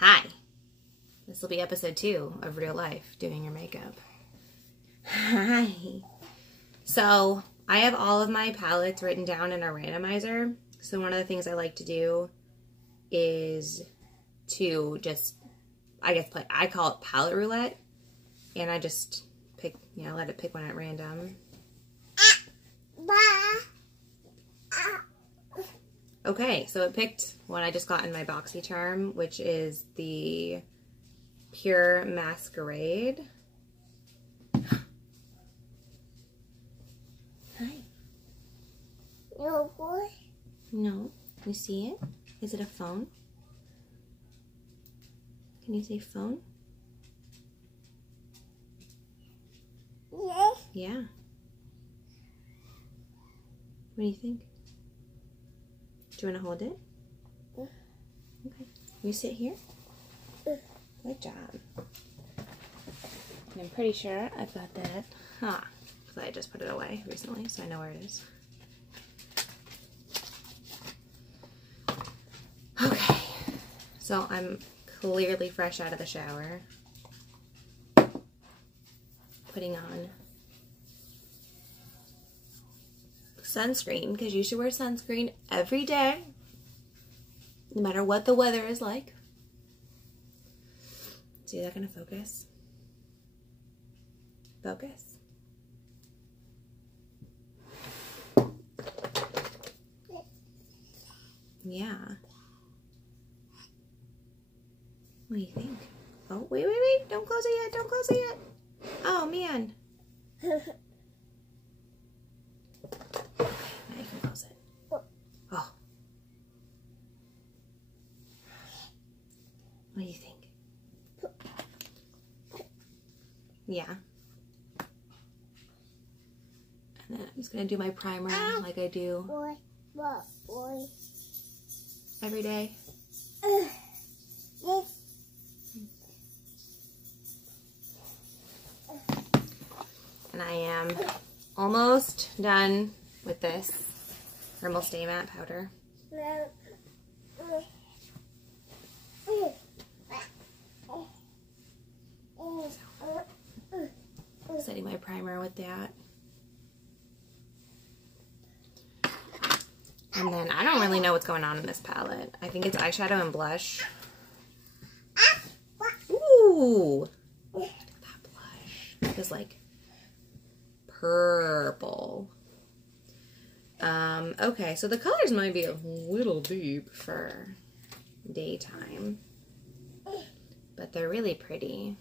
Hi. This will be episode 2 of Real Life Doing Your Makeup. Hi. So, I have all of my palettes written down in a randomizer. So one of the things I like to do is to just, play. I call it palette roulette. And I just pick, let it pick one at random. Okay, so it picked one I just got in my BoxyCharm, which is the PUR Masquerade. Hi. No, boy. No. You see it? Is it a phone? Can you say phone? Yeah. Yeah. What do you think? Do you want to hold it? Okay. You sit here. Good job. And I'm pretty sure I've got that. Because I just put it away recently, so I know where it is. Okay. So I'm clearly fresh out of the shower. Putting on sunscreen, because you should wear sunscreen every day, no matter what the weather is like. See, is that gonna focus? Focus. Yeah. What do you think? Oh, wait. Don't close it yet. Don't close it yet. Oh, man. Okay, now you can close it. Oh. What do you think? Yeah. And then I'm just going to do my primer like I do every day. And I am almost done with this Rimmel Stay Matte powder. So, setting my primer with that. And then I don't really know what's going on in this palette. I think it's eyeshadow and blush. Ooh! Look at that blush. It was like purple. Okay, so the colors might be a little deep for daytime, but they're really pretty.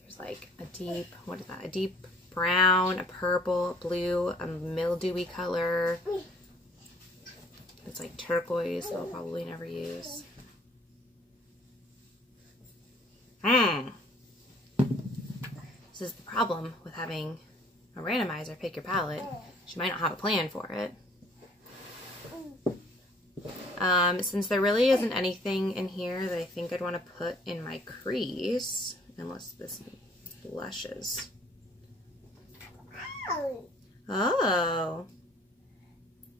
There's like a deep, what is that? A deep brown, a purple, a blue, a mildewy color. It's like turquoise, so I'll probably never use. This is the problem with having a randomizer pick your palette. She might not have a plan for it. Since there really isn't anything in here that I think I'd want to put in my crease, unless this blushes. Oh,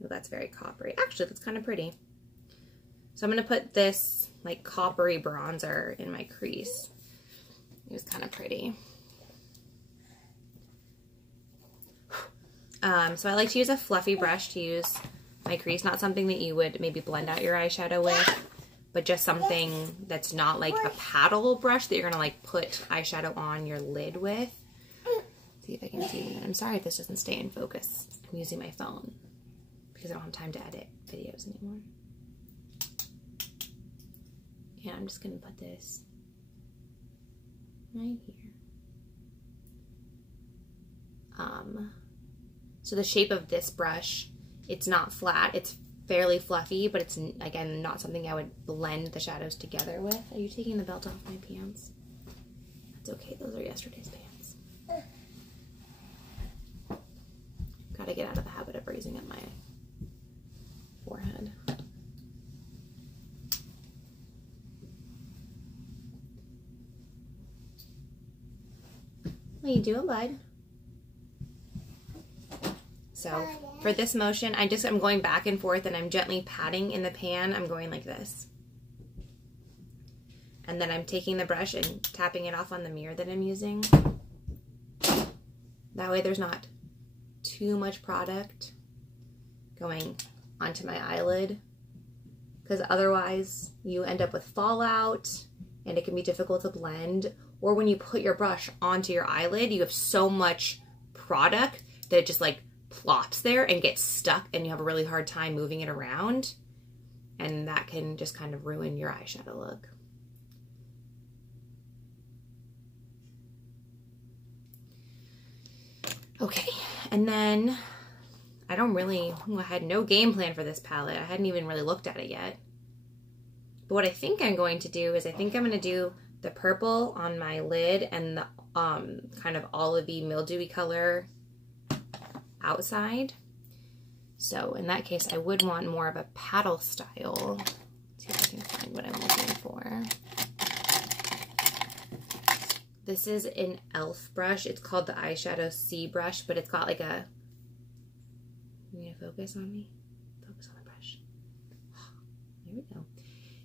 that's very coppery. Actually, that's kind of pretty. So I'm going to put this like coppery bronzer in my crease. It was kind of pretty. So I like to use a fluffy brush to use my crease, not something that you would maybe blend out your eyeshadow with, but just something that's not like a paddle brush that you're gonna like put eyeshadow on your lid with. See if I can see that. I'm sorry if this doesn't stay in focus. I'm using my phone because I don't have time to edit videos anymore. And I'm just gonna put this right here. So the shape of this brush, it's not flat, it's fairly fluffy, but it's, again, not something I would blend the shadows together with. Are you taking the belt off my pants? That's okay, those are yesterday's pants. Gotta get out of the habit of raising up my forehead. What are you doing, bud? So for this motion, I'm going back and forth and I'm gently patting in the pan. I'm going like this. And then I'm taking the brush and tapping it off on the mirror that I'm using. That way there's not too much product going onto my eyelid, because otherwise you end up with fallout and it can be difficult to blend. Or when you put your brush onto your eyelid, you have so much product that it just like plops there and gets stuck and you have a really hard time moving it around. And that can just kind of ruin your eyeshadow look. Okay, and then I had no game plan for this palette. I hadn't even really looked at it yet. But what I think I'm going to do is I think I'm going to do the purple on my lid and the kind of olivey, mildewy color outside. So in that case, I would want more of a paddle style. Let's see if I can find what I'm looking for. This is an e.l.f. brush. It's called the Eyeshadow C brush, but it's got like a... You need to focus on me? Focus on the brush. There we go.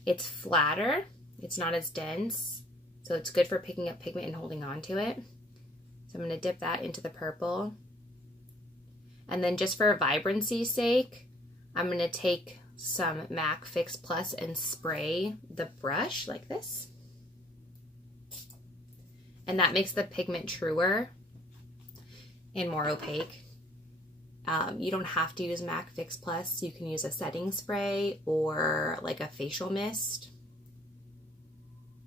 It's flatter. It's not as dense. So it's good for picking up pigment and holding on to it. So I'm going to dip that into the purple. And then just for vibrancy's sake, I'm going to take some MAC Fix Plus and spray the brush like this. And that makes the pigment truer and more opaque. You don't have to use MAC Fix Plus. You can use a setting spray or like a facial mist.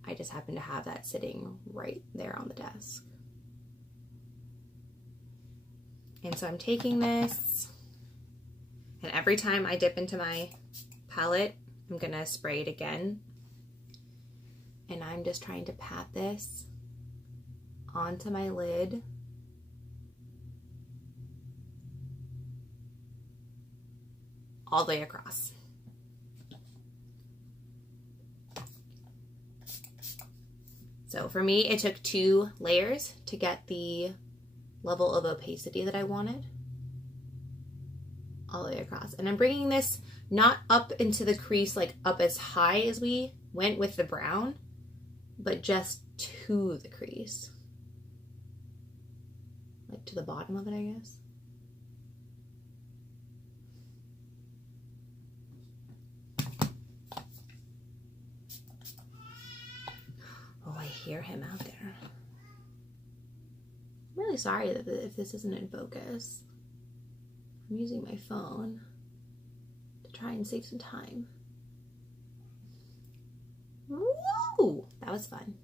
I just happen to have that sitting right there on the desk. And so I'm taking this, and every time I dip into my palette, I'm gonna spray it again. And I'm just trying to pat this onto my lid. All the way across. So for me, it took 2 layers to get the level of opacity that I wanted. All the way across. And I'm bringing this not up into the crease, like up as high as we went with the brown, but just to the crease. Like to the bottom of it, I guess. Oh, I hear him out there. I'm really sorry that if this isn't in focus. I'm using my phone to try and save some time. Woo! That was fun.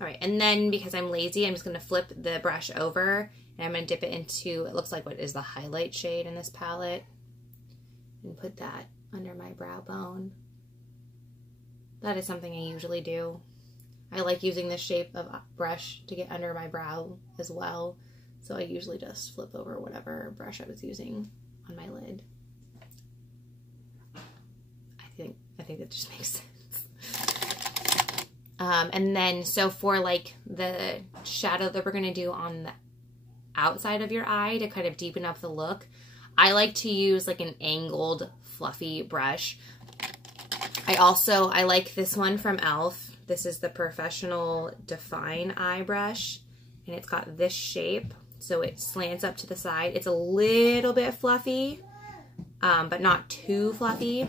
All right, and then because I'm lazy, I'm just gonna flip the brush over and I'm gonna dip it into, it looks like what is the highlight shade in this palette, and put that under my brow bone. That is something I usually do. I like using this shape of brush to get under my brow as well. So I usually just flip over whatever brush I was using on my lid. I think that just makes sense. And then, so for like the shadow that we're gonna do on the outside of your eye to kind of deepen up the look, I like to use like an angled fluffy brush. I like this one from e.l.f. This is the Professional Define Eye Brush, and it's got this shape, so it slants up to the side. It's a little bit fluffy, but not too fluffy.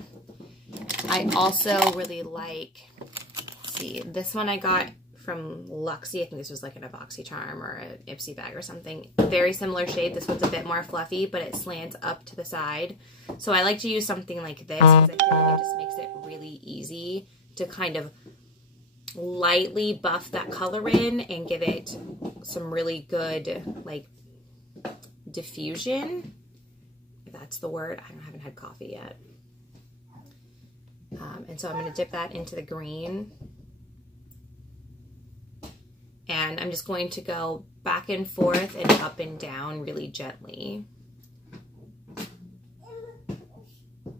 I also really like, let's see, this one I got from Luxie. I think this was like an BoxyCharm or an Ipsy bag or something. Very similar shape. This one's a bit more fluffy, but it slants up to the side. So I like to use something like this because I feel like it just makes it really easy to kind of lightly buff that color in and give it some really good like diffusion, if that's the word. I haven't had coffee yet. And so I'm going to dip that into the green. And I'm just going to go back and forth and up and down really gently.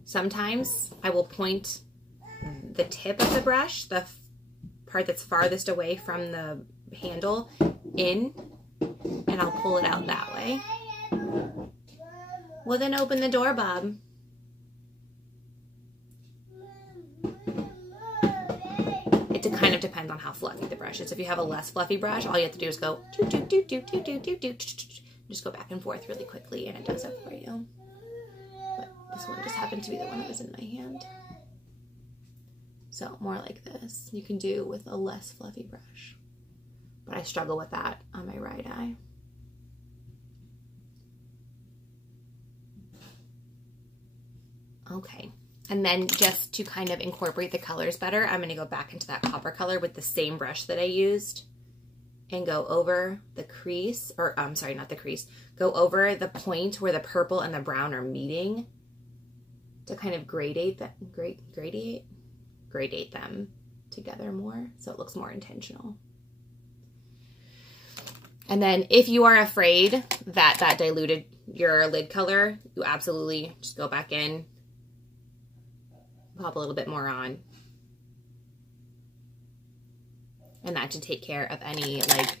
Sometimes I will point the tip of the brush, the part that's farthest away from the handle, in, and I'll pull it out that way. Well, then open the door, Bob. it kind of depends on how fluffy the brush is. If you have a less fluffy brush, all you have to do is go do, do, do, do, do, do, do, do, just go back and forth really quickly, and it does it for you. But this one just happened to be the one that was in my hand. So more like this. You can do with a less fluffy brush. But I struggle with that on my right eye. Okay. And then just to kind of incorporate the colors better, I'm going to go back into that copper color with the same brush that I used and go over the crease, or I'm sorry, not the crease, go over the point where the purple and the brown are meeting to kind of gradate them together more so it looks more intentional. And then if you are afraid that that diluted your lid color, you absolutely just go back in, pop a little bit more on. And that should take care of any, like,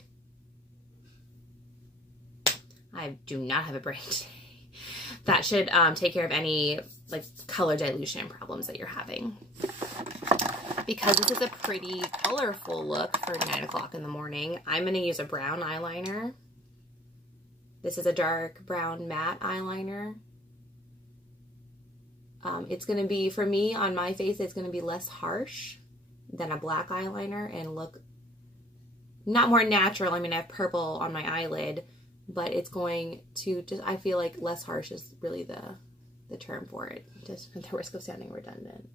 I do not have a brain today. That should take care of any, like, color dilution problems that you're having. Because this is a pretty colorful look for 9 o'clock in the morning, I'm going to use a brown eyeliner. This is a dark brown matte eyeliner. It's going to be, for me, on my face, it's going to be less harsh than a black eyeliner and look not more natural. I mean, I have purple on my eyelid, but it's going to just, I feel like less harsh is really the term for it, just at the risk of sounding redundant.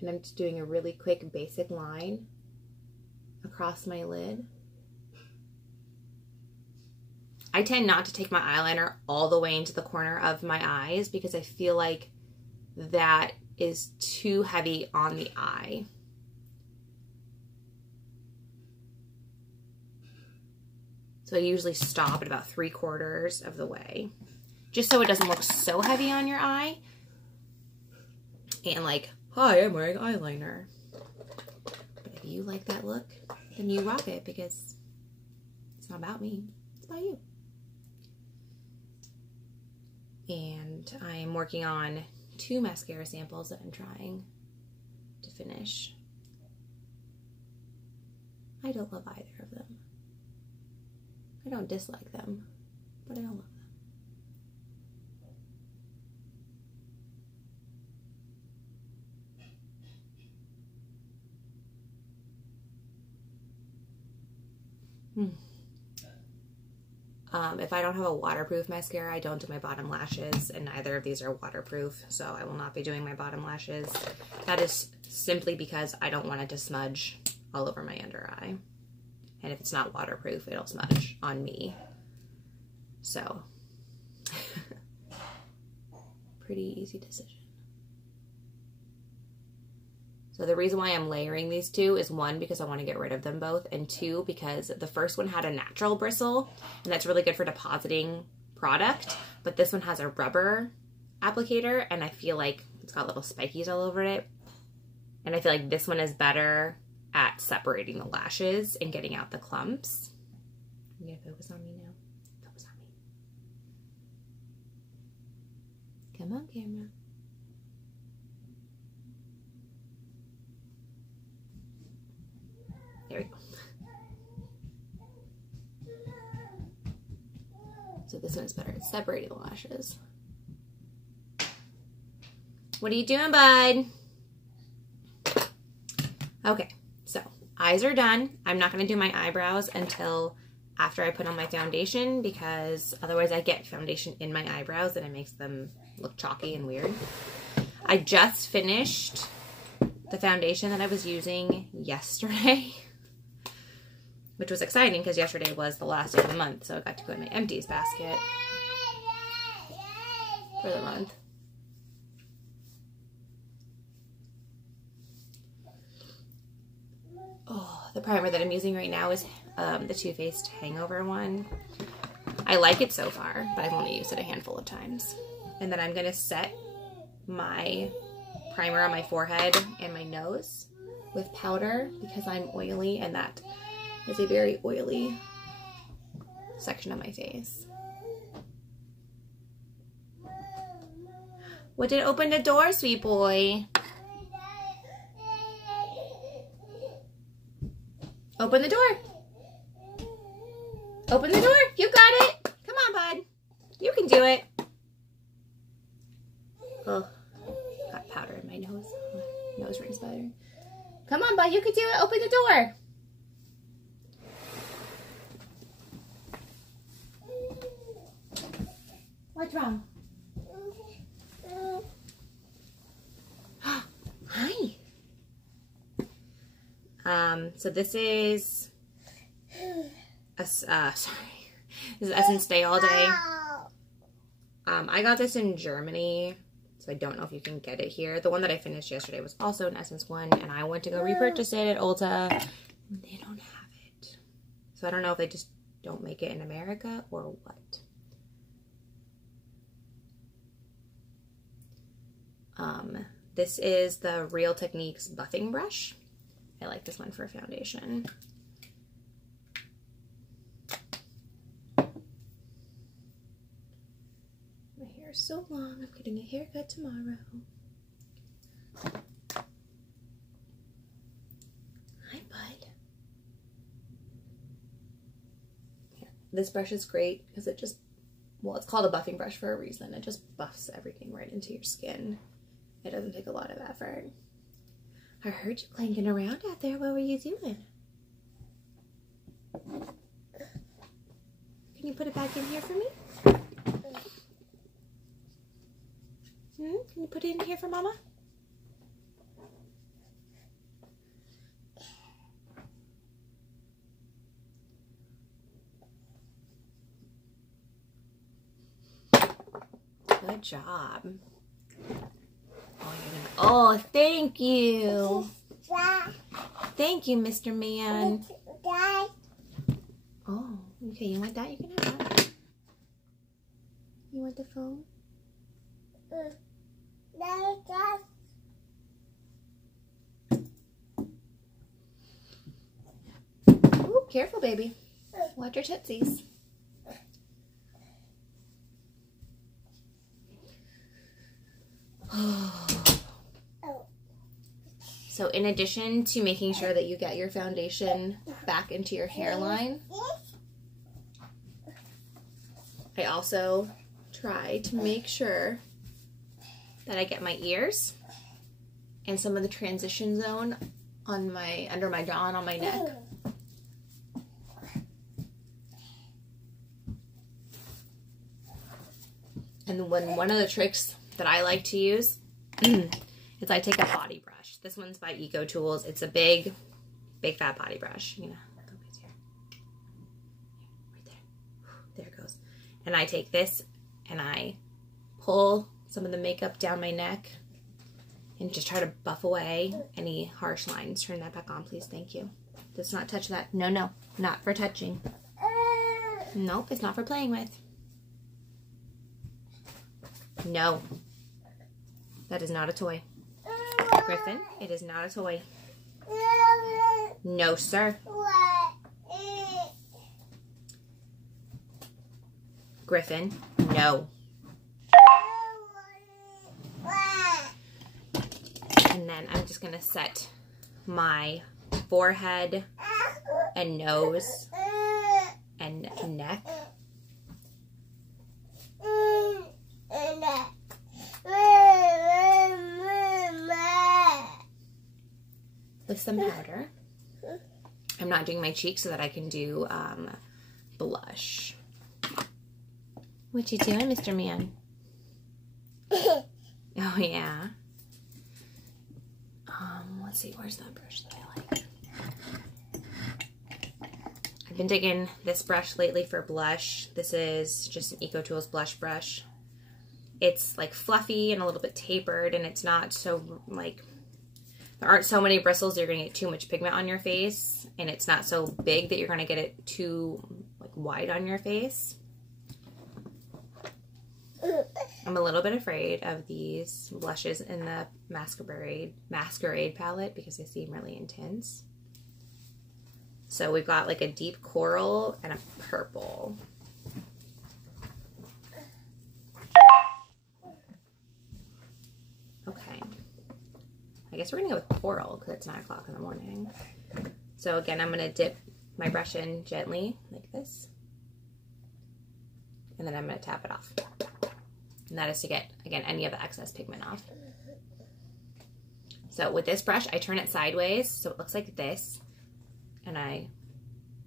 And I'm just doing a really quick basic line across my lid. I tend not to take my eyeliner all the way into the corner of my eyes because I feel like that is too heavy on the eye. So I usually stop at about 3/4 of the way, just so it doesn't look so heavy on your eye. And like, hi, I'm wearing eyeliner. But if you like that look, then you rock it, because it's not about me, it's about you. And I am working on 2 mascara samples that I'm trying to finish. I don't love either of them. I don't dislike them, but I don't love them. If I don't have a waterproof mascara, I don't do my bottom lashes, and neither of these are waterproof, so I will not be doing my bottom lashes. That is simply because I don't want it to smudge all over my under eye. And if it's not waterproof, it'll smudge on me. So, pretty easy decision. So the reason why I'm layering these 2 is 1, because I want to get rid of them both, and 2, because the first one had a natural bristle, and that's really good for depositing product, but this one has a rubber applicator, and I feel like it's got little spikies all over it, and I feel like this one is better at separating the lashes and getting out the clumps. You gonna focus on me now? Focus on me. Come on, camera. There we go. So this one is better at separating the lashes. What are you doing, bud? Okay, so eyes are done. I'm not going to do my eyebrows until after I put on my foundation, because otherwise I get foundation in my eyebrows and it makes them look chalky and weird. I just finished the foundation that I was using yesterday, which was exciting because yesterday was the last day of the month, so I got to go in my empties basket for the month. Oh, the primer that I'm using right now is the Too Faced Hangover one. I like it so far, but I've only used it a handful of times. And then I'm going to set my primer on my forehead and my nose with powder because I'm oily, and that is a very oily section of my face. What did open the door, sweet boy? Open the door. Open the door. You got it. Come on, bud. You can do it. Oh, got powder in my nose. My nose ring's bothering. Come on, bud. You can do it. Open the door. What's wrong? Hi. So this is sorry. This is Essence Day All Day. I got this in Germany, so I don't know if you can get it here. The one that I finished yesterday was also an Essence one, and I went to go repurchase it at Ulta. They don't have it. So I don't know if they just don't make it in America or what. This is the Real Techniques buffing brush. I like this one for foundation. My hair is so long, I'm getting a haircut tomorrow. Hi, bud. Yeah, this brush is great because it just, well, it's called a buffing brush for a reason. It just buffs everything right into your skin. It doesn't take a lot of effort. I heard you clanking around out there. What were you doing? Can you put it back in here for me? Can you put it in here for Mama? Good job. Oh, thank you. Thank you, Mr. Man. Oh, okay. You want that? You can have that. You want the phone? Ooh, careful, baby. Watch your tootsies. So in addition to making sure that you get your foundation back into your hairline, I also try to make sure that I get my ears and some of the transition zone on my, under my jaw and on my neck. And one of the tricks that I like to use is I take a body brush. This one's by Eco Tools. It's a big fat body brush. You know, right there. There it goes. And I take this and I pull some of the makeup down my neck and just try to buff away any harsh lines. Turn that back on, please. Thank you. Let's not touch that. No, no, not for touching. Nope, it's not for playing with. No. That is not a toy. Griffin, it is not a toy. No, sir. Griffin, no. And then I'm just going to set my forehead and nose and neck. With some powder. I'm not doing my cheeks so that I can do blush. What you doing, Mr. Man? Oh, yeah. Let's see, where's that brush that I like? I've been digging this brush lately for blush. This is just an Eco Tools blush brush. It's like fluffy and a little bit tapered, and it's not so like, there aren't so many bristles you're going to get too much pigment on your face, and it's not so big that you're going to get it too like wide on your face. I'm a little bit afraid of these blushes in the Masquerade palette because they seem really intense. So we've got like a deep coral and a purple. Okay. I guess we're gonna go with coral because it's 9 o'clock in the morning. So again, I'm gonna dip my brush in gently like this. And then I'm going to tap it off. And that is to get, again, any of the excess pigment off. So with this brush, I turn it sideways so it looks like this. And I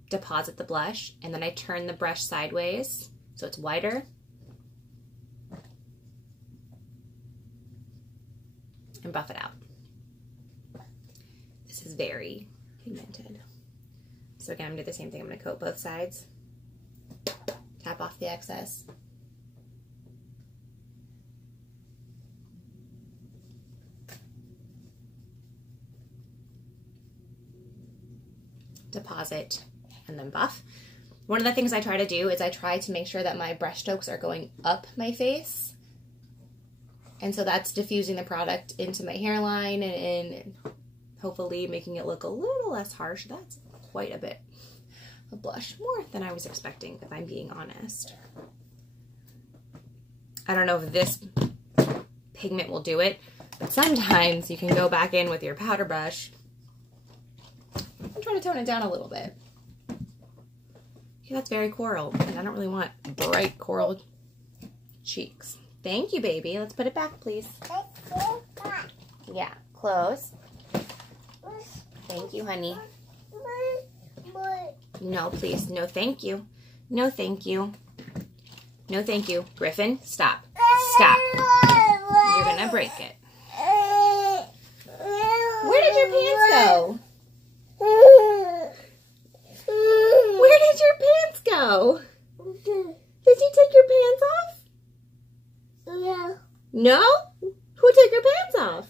deposit the blush. And then I turn the brush sideways so it's wider. And buff it out. This is very pigmented. So again, I'm going to do the same thing. I'm going to coat both sides. Tap off the excess. Deposit and then buff. One of the things I try to do is I try to make sure that my brush strokes are going up my face. And so that's diffusing the product into my hairline and hopefully making it look a little less harsh. That's quite a bit of blush, more than I was expecting, if I'm being honest. I don't know if this pigment will do it, but sometimes you can go back in with your powder brush and try to tone it down a little bit. Okay, that's very coral, and I don't really want bright coral cheeks. Thank you, baby. Let's put it back, please. Yeah, close. Thank you, honey. No, please. No, thank you. No, thank you. No, thank you. Griffin, stop. Stop. You're going to break it. Where did your pants go? Where did your pants go? Did you take your pants off? No. No? Who took your pants off?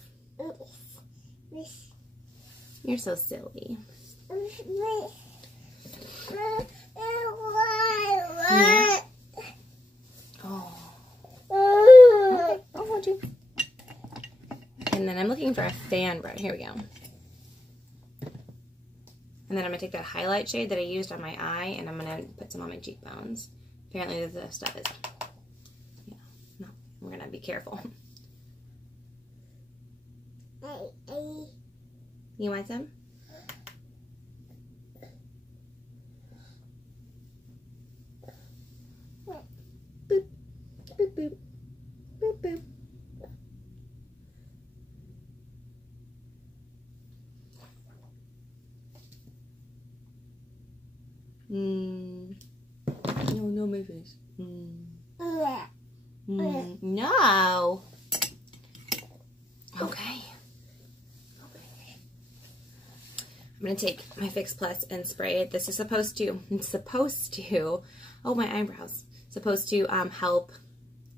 You're so silly. Yeah. Oh. Okay. I'll hold you. And then I'm looking for a fan brush. Here we go. And then I'm going to take that highlight shade that I used on my eye and I'm going to put some on my cheekbones. Apparently this stuff is, yeah, no, we're going to be careful. You want some? Boop, boop, boop, boop, boop. No, my face. No. Okay. I'm going to take my Fix Plus and spray it. This is supposed to, oh, my eyebrows. Supposed to help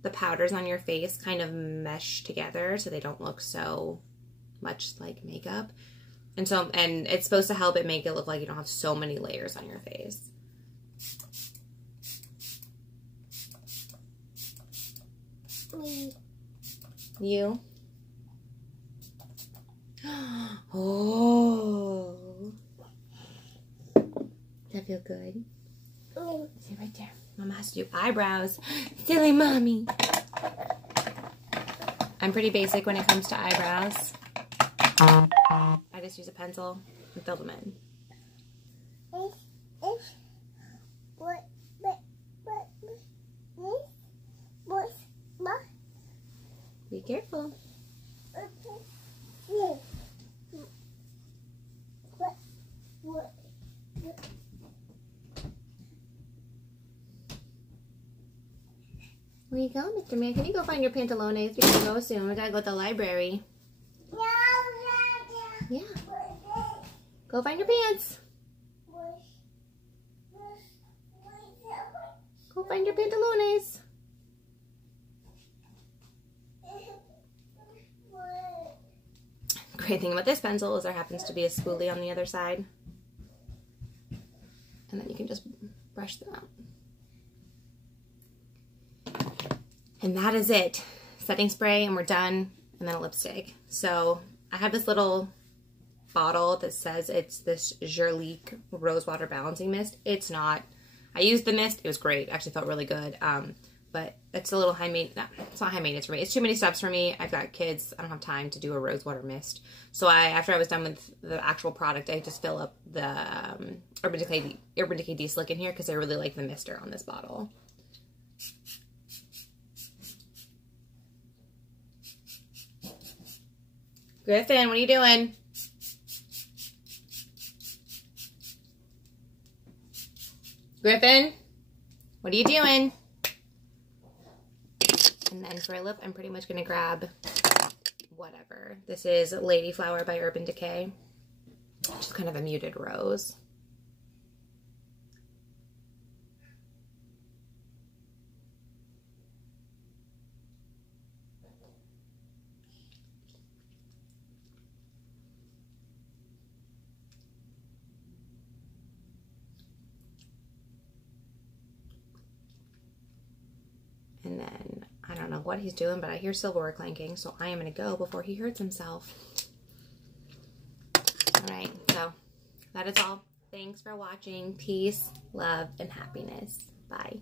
the powders on your face kind of mesh together so they don't look so much like makeup. And it's supposed to help it make it look like you don't have so many layers on your face. You? Oh. Does that feel good? See right there. Mama has to do eyebrows. Silly mommy. I'm pretty basic when it comes to eyebrows. I just use a pencil and fill them in. Be careful. Where you going, Mr. Man? Can you go find your pantalones? We gotta go soon. We gotta go to the library. Yeah. Go find your pants. Go find your pantalones. Great thing about this pencil is there happens to be a spoolie on the other side. And then you can just brush them out. And that is it. Setting spray and we're done. And then a lipstick. So I have this little bottle that says it's this Jurlique Rose Water Balancing Mist. It's not. I used the mist. It was great. Actually felt really good. But it's a little high maintenance. No, it's not high maintenance for me. It's too many steps for me. I've got kids. I don't have time to do a rose water mist. So after I was done with the actual product, I just fill up the Urban Decay De-Slick in here because I really like the mister on this bottle. Griffin, what are you doing? Griffin, what are you doing? And then for a lip, I'm pretty much going to grab whatever. This is Lady Flower by Urban Decay. Just kind of a muted rose. And then, I don't know what he's doing, but I hear silverware clanking, so I am going to go before he hurts himself. Alright, so that is all. Thanks for watching. Peace, love, and happiness. Bye.